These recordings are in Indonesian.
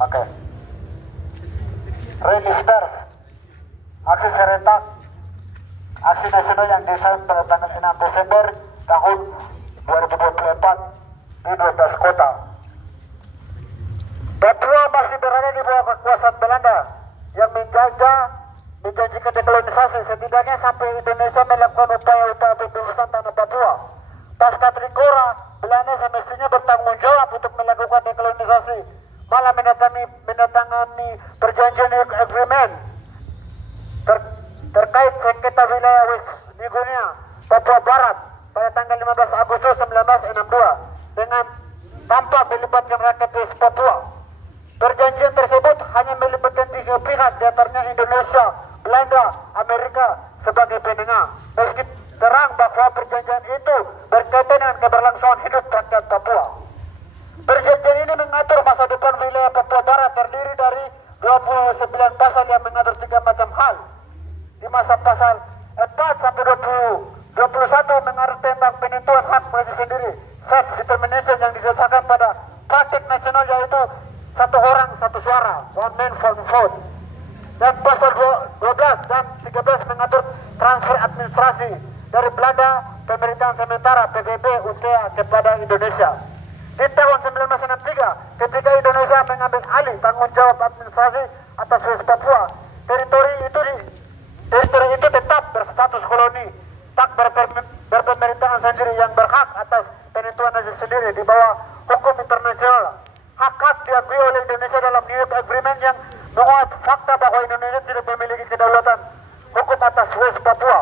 Oke. Register aksi serentak aksi nasional yang disampaikan pada tanggal 6 Desember tahun 2024 di 12 kota. Papua masih berada di bawah kekuasaan Belanda yang menjanjikan dekolonisasi setidaknya sampai Indonesia melakukan upaya-upaya pembebasan tanah Papua. Pasca Trikora, Belanda semestinya bertanggung jawab untuk melakukan dekolonisasi, malah menandatangani perjanjian agreement terkait sengketa wilayah West Niguinea, Papua Barat pada tanggal 15 Agustus 1962 dengan tanpa melibatkan rakyat West Papua. Perjanjian tersebut hanya melibatkan 3 pihak, di antaranya Indonesia, Belanda, Amerika sebagai penengah. Meski terang bahwa perjanjian itu berkaitan dengan keberlangsungan hidup rakyat Papua. Perjanjian ini mengatur masa depan wilayah Papua Barat terdiri dari 29 pasal yang mengatur 3 macam hal. Di masa pasal 4 sampai 21 mengatur tentang penentuan hak masing sendiri, self determination yang didasarkan pada praktik nasional, yaitu 1 orang 1 suara, one man one vote. Dan pasal 12 dan 13 mengatur transfer administrasi dari Belanda, pemerintahan sementara PBB UTA kepada Indonesia. Di tahun 1963, ketika Indonesia mengambil alih tanggung jawab administrasi atas West Papua, teritori itu tetap berstatus koloni, tak berpemerintahan sendiri yang berhak atas penentuan nasib sendiri di bawah hukum internasional. Hak-hak diakui oleh Indonesia dalam New York Agreement yang menguat fakta bahwa Indonesia tidak memiliki kedaulatan hukum atas West Papua.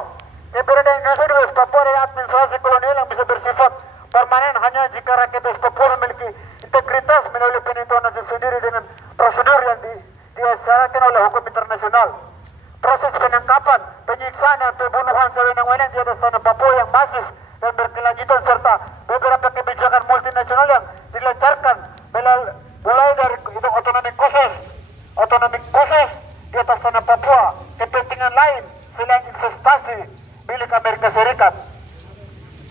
Keberadaan Indonesia di West Papua adalah administrasi kolonial yang bisa bersifat permanen hanya jika rakyat West Papua memiliki integritas melalui penentuan nasib sendiri dengan prosedur yang disyaratkan oleh hukum internasional. Proses penangkapan, penyiksaan dan pembunuhan sewenang-wenang di atas tanah Papua yang masif dan berkelanjutan serta beberapa kebijakan multinasional yang dilancarkan mulai dari otonomi khusus di atas tanah Papua, kepentingan lain selain investasi milik Amerika Serikat.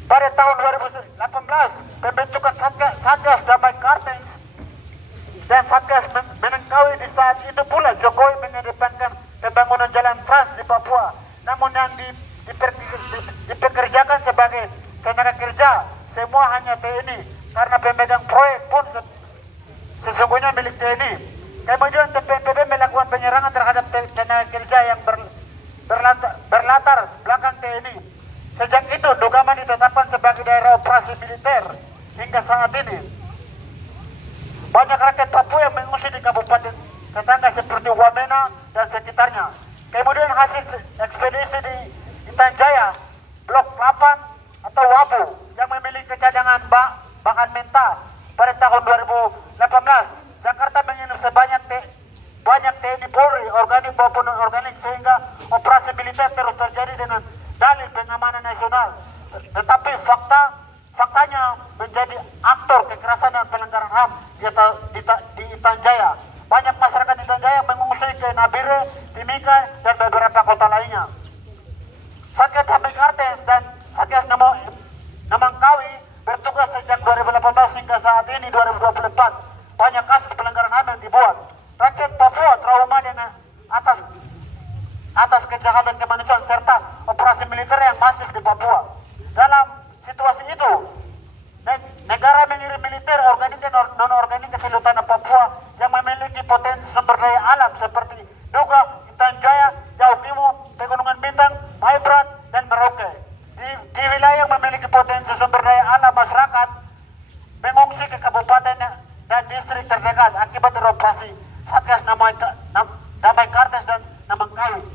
Pada tahun 2018, pembentukan Satgas Damai Kartens dan Satgas Menengkawi. Di saat itu pula Jokowi mengedepankan pembangunan jalan trans di Papua, namun yang dipekerjakan sebagai tenaga kerja semua hanya TNI, karena pemegang proyek pun sesungguhnya milik TNI. Kemudian TPNPB melakukan penyerangan terhadap tenaga kerja yang berlatar belakang TNI. Sejak itu Dugaman ditetapkan sebagai daerah operasi militer hingga saat ini. Banyak rakyat Papua yang mengungsi di kabupaten tetangga seperti Wamena dan sekitarnya. Kemudian hasil ekspedisi di Intan Jaya, Blok 8 atau Wabu yang memiliki cadangan bahan mentah pada tahun 2018. Jakarta menginap banyak TNI Polri, organik maupun non-organik, sehingga operasi militer terus terjadi dengan dalih pengamanan nasional. Tetapi faktanya menjadi aktor kekerasan dan pelanggaran HAM di Intan Jaya. Banyak masyarakat Intan Jaya mengungsi ke Nabire, Timika, dan beberapa kota lainnya. Satgas Damai Kartens dan Satgas Nemangkawi bertugas sejak 2018 hingga saat ini 2024. Banyak kasus pelanggaran HAM yang dibuat. Rakyat Papua trauma dengan atas kejahatan kemanusiaan serta operasi militer yang masif di Papua. Dalam situasi itu, negara mengirim militer organik dan non-organik ke seluruh tanah Papua yang memiliki potensi sumber daya alam seperti Duga, Intan Jaya, Jauh Timur, Pegunungan Bintang, Maibrat, dan Merauke. Di wilayah yang memiliki potensi sumber daya alam, masyarakat mengungsi ke kabupaten dan distrik terdekat akibat operasi Satgas Damai Kartens dan Nemangkawi.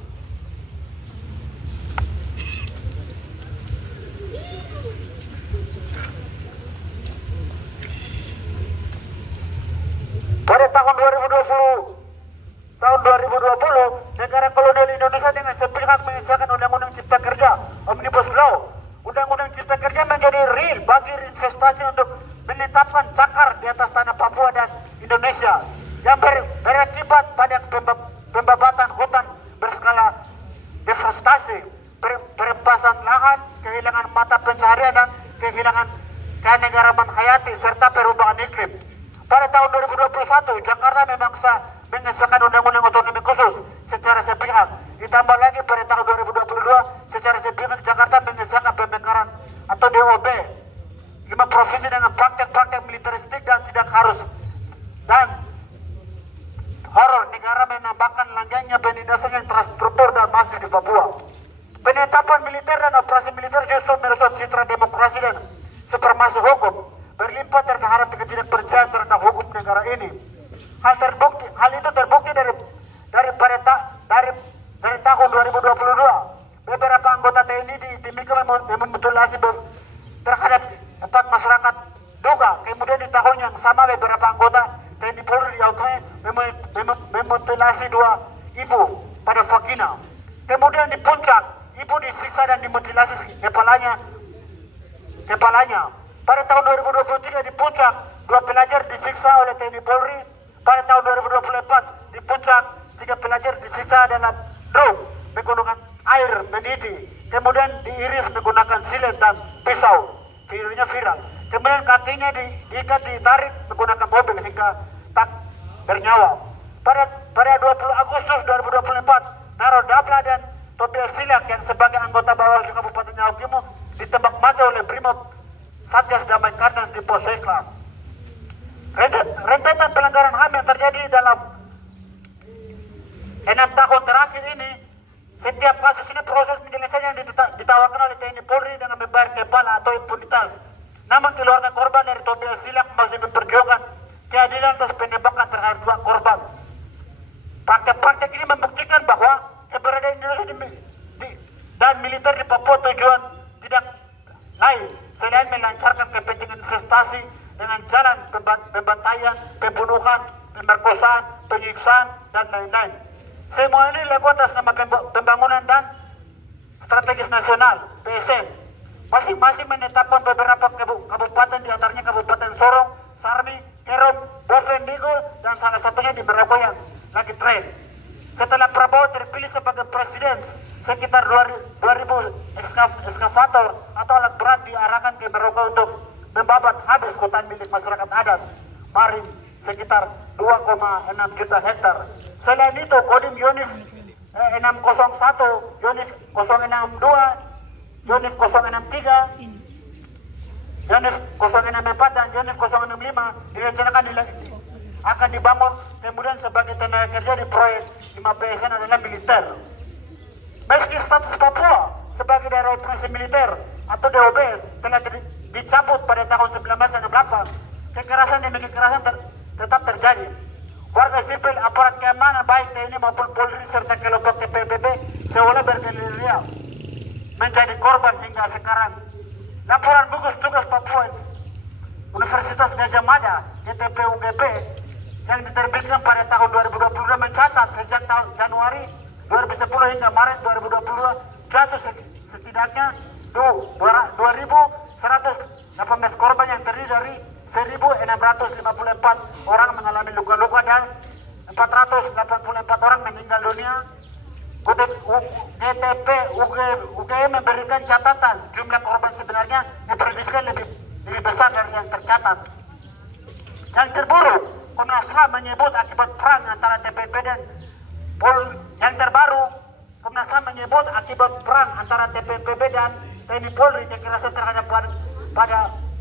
Pada tahun 2020, negara kolonial Indonesia dengan sepihak mengesahkan Undang-Undang Cipta Kerja Omnibus Law. Undang-Undang Cipta Kerja menjadi real bagi investasi untuk menetapkan cakar di atas tanah Papua dan Indonesia yang berakibat pada pembabatan hutan berskala deforestasi, perampasan lahan, kehilangan mata pencaharian dan kehilangan keanekaragaman hayati serta perubahan iklim. Pada tahun 2021, 2021 Jakarta memang mengesahkan undang-undang otonomi khusus secara sepihak. Ditambah lagi pada tahun 2022 secara sepihak Jakarta mengesahkan pemekaran atau DOB 5 provinsi dengan praktek-praktek militeristik dan tidak harus dan horor negara menambahkan langgengnya penindasan yang terstruktur dan masif di Papua. Penetapan militer dan operasi militer justru merusak citra demokrasi dan supremasi hukum, berlimpah terhadap ketidakpercayaan terhadap hukum negara ini. Hal itu terbukti dari tahun 2022. Beberapa anggota TNI di Timika memutilasi terhadap 4 masyarakat Duga. Kemudian di tahun yang sama beberapa anggota TNI Polri di Yautue memutilasi 2 ibu pada vagina. Kemudian di Puncak, ibu disiksa dan dimutilasi kepalanya. Pada tahun 2023 di Puncak, 2 pelajar disiksa oleh TNI Polri. Pada tahun 2024 di Puncak, 3 pelajar disiksa dalam drum menggunakan air mendidih. Kemudian diiris menggunakan silet dan pisau. Videonya viral. Kemudian kakinya diikat ditarik menggunakan mobil hingga tak bernyawa. Pada 20 Agustus 2024, Naro Dabla dan Tobias Silak yang sebagai anggota Bawaslu Kabupaten Yaukimo ditembak mati oleh Brimob Satgas Damai Kartens di Pos Sekla. Rentetan pelanggaran HAM yang terjadi dalam 6 tahun terakhir ini, setiap kasus ini proses penyelesaian yang ditawarkan oleh TNI Polri dengan membayar kepala atau impunitas. Namun keluarga korban dari Tobias Silak masih memperjuangkan keadilan atas penembakan terhadap 2 korban. Praktek-praktek ini membuktikan bahwa keberadaan Indonesia dan militer di Papua tujuan tidak lain selain melancarkan kepentingan investasi dengan jalan pembantaian, pembunuhan, pemerkosaan, penyiksaan, dan lain-lain. Semua ini dilakukan atas nama pembangunan dan strategis nasional (PSN). Masing-masing menetapkan beberapa kabupaten, diantaranya Kabupaten Sorong, Sarmi, Kerom, Boven, Digul, dan salah satunya di Merauke yang lagi tren. Setelah Prabowo terpilih sebagai presiden, sekitar 2.000 ekskavator atau alat berat diarahkan ke Merauke untuk membabat habis hutan milik masyarakat adat Marin sekitar 2,6 juta hektar. Selain itu, Kodim Yonif 601, Yonif 062, Yonif 063, Yonif 064 dan Yonif 065 direncanakan akan dibangun kemudian sebagai tenaga kerja di proyek 5 PSN adalah militer. Meski status Papua sebagai daerah operasi militer atau DOB telah dicabut pada tahun 1968, kekerasan demi kekerasan tetap terjadi. Warga sipil, aparat keamanan baik TNI maupun Polri serta kelompok TPPB seolah bergerilya menjadi korban hingga sekarang. Laporan gugus tugas Papua Universitas Gajah Mada GTP UGP yang diterbitkan pada tahun 2022 mencatat sejak tahun Januari 2010 hingga Maret 2022 jatuh setidaknya 2.118 korban yang terdiri dari 1.654 orang mengalami luka-luka dan 484 orang meninggal dunia. GTP UGM memberikan catatan jumlah korban sebenarnya diprediksi lebih besar dari yang tercatat. Yang terburuk, Komnas HAM menyebut akibat perang antara TPP dan Polri. Yang terbaru, Komnas HAM menyebut akibat perang antara TPPB dan TNI Polri, kekerasan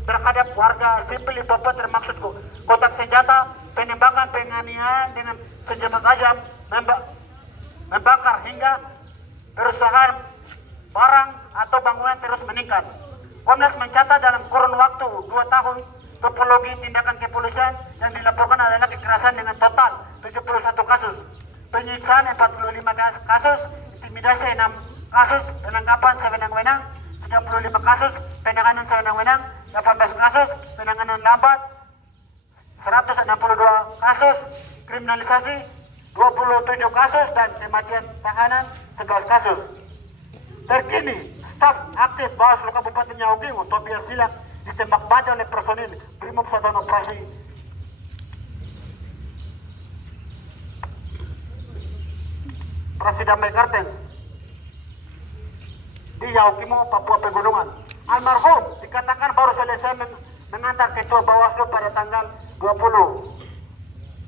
terhadap warga sipil di Papua termaksud kotak senjata, penembakan, penganiayaan dengan senjata tajam, membakar hingga kerusakan barang atau bangunan terus meningkat. Komnas mencatat dalam kurun waktu 2 tahun topologi tindakan kepolisian yang dilaporkan adalah kekerasan dengan total 71 kasus, penyiksaan 45 kasus, intimidasi 6 kasus, penangkapan sewenang-wenang 35 kasus, penanganan sewenang-wenang 18 kasus, penanganan lambat 162 kasus, kriminalisasi 27 kasus, dan kematian tahanan 11 kasus. Terkini, staf aktif Bawaslu Kabupaten Yaukimo Tobias Silak ditembak mati oleh personil Brimob Satuan Operasi Damai Kartens di Yaukimo, Papua Pegunungan. Almarhum dikatakan baru selesai mengantar ketua Bawaslu pada tanggal 20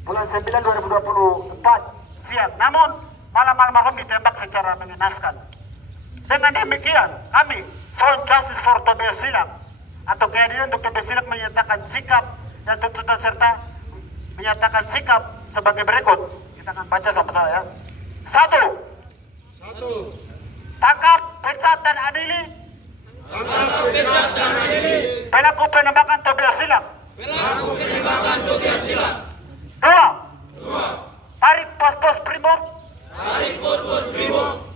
bulan 9 2024 siang. Namun malam almarhum ditembak secara mengenaskan. Dengan demikian, kami Front Justice for Tobias Silak atau keadilan untuk Tobias Silak menyatakan sikap dan tuntutan serta menyatakan sikap sebagai berikut. Kita akan baca sama-sama ya. 1. Tangkap, pecat dan adili pelaku penembakan Tobias Silak. 2. Tarik pos-pos Brimob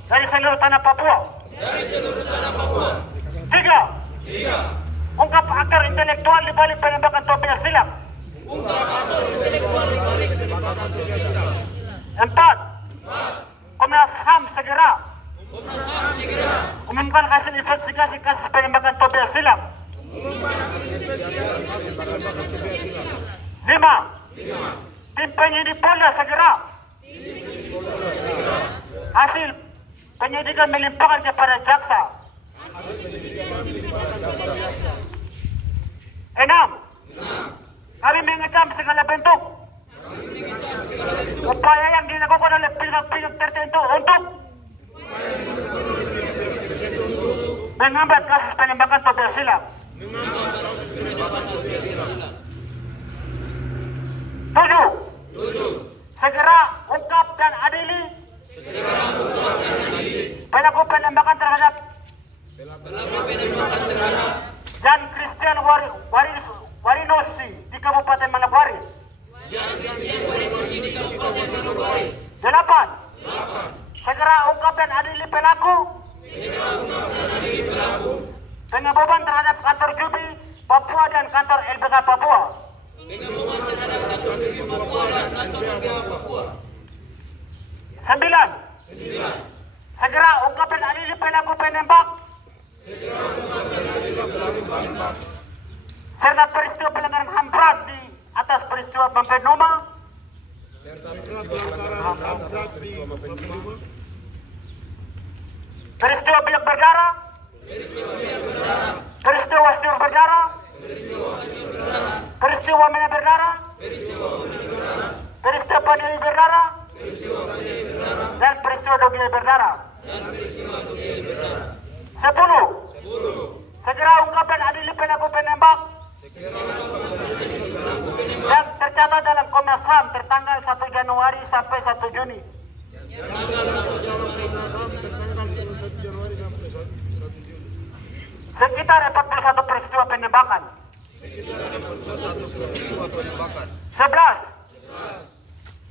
dari seluruh tanah Papua. 3. Ungkap akar intelektual di balik penembakan Tobias Silak. 4. Komnas HAM segera umumkan hasil investigasi kasus penembakan Tobias Silak. 5. Tim penyidik Polda segera hasil penyidikan melimpahkan kepada jaksa. 6. Kami mengecam segala bentuk upaya yang dilakukan oleh pihak-pihak tertentu untuk menghambat kasus penembakan Tobias Silak. 7. Segera ungkap dan adili pelaku penembakan terhadap Jan Christian Warinosi di Kabupaten Manokwari. 8. Segera ungkap dan adili pelaku pengeboman terhadap kantor Jubi Papua dan kantor LBH Papua. 9. Segera ungkap dan adili pelaku penembak serta peristiwa pelanggaran HAM berat di atas peristiwa Bampen Numa. Peristiwa biak berdarah, peristiwa siur berdarah, peristiwa Mena berdarah, peristiwa Paniai berdarah, dan peristiwa Dogiai berdarah. 10. Segera ungkap dan adili pelaku penembak yang tercatat dalam Komnas HAM tertanggal 1 Januari sampai 1 Juni. Sekitar 41 peristiwa penembakan. 11.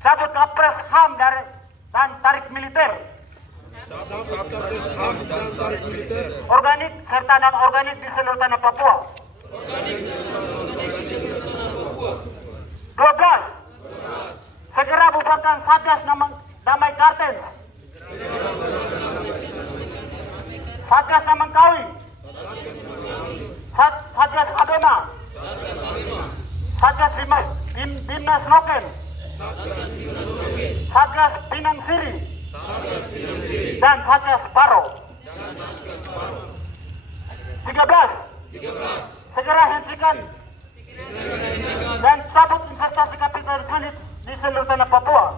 Cabut Kapres HAM dan tarik militer. Organik serta non-organik di seluruh tanah Papua. 12. Segera bubarkan Satgas Damai Kartens, Satgas Namangkawi, Satgas Abema, Satgas Bimnas Noken, Satgas Pinang Siri, dan Satgas Paro. 13. Segera hentikan dan cabut investasi kapitalisme di seluruh tanah Papua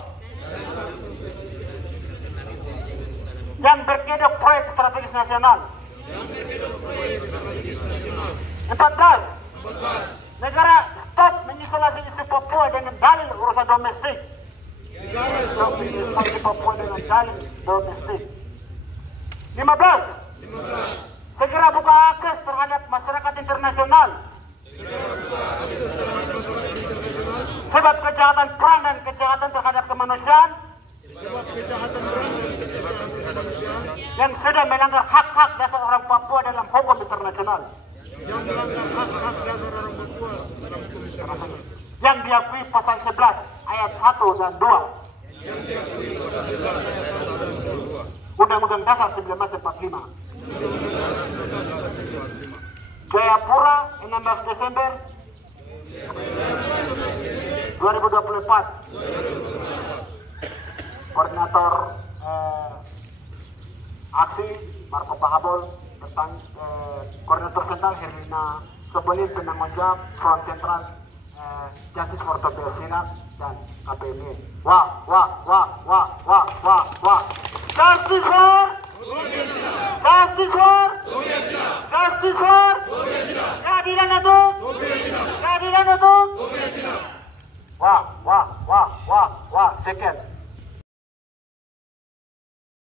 yang berkedok proyek strategis nasional. 14. Negara stop mengisolasi isu Papua dengan dalil urusan domestik. Stop mengisolasi Papua dengan dalil domestik. 15. Segera buka akses terhadap masyarakat internasional sebab kejahatan perang dan kejahatan terhadap kemanusiaan yang sudah melanggar hak-hak dasar orang Papua dalam hukum internasional yang diakui pasal 11 ayat 1 dan 2 Undang-Undang Dasar 1945. Jayapura 16 Desember 2024. Koordinator aksi Marco Pahabol, Koordinator Sentral Herlina Sobolin, penanggung jawab Front Sentral Justice for Palestina dan KPMI. Wah, wah, wah, wah, wah, wah, wah. Justice for Justice for Justice for keadilan untuk keadilan untuk wah, wah, wah, wah, wah. Sekian.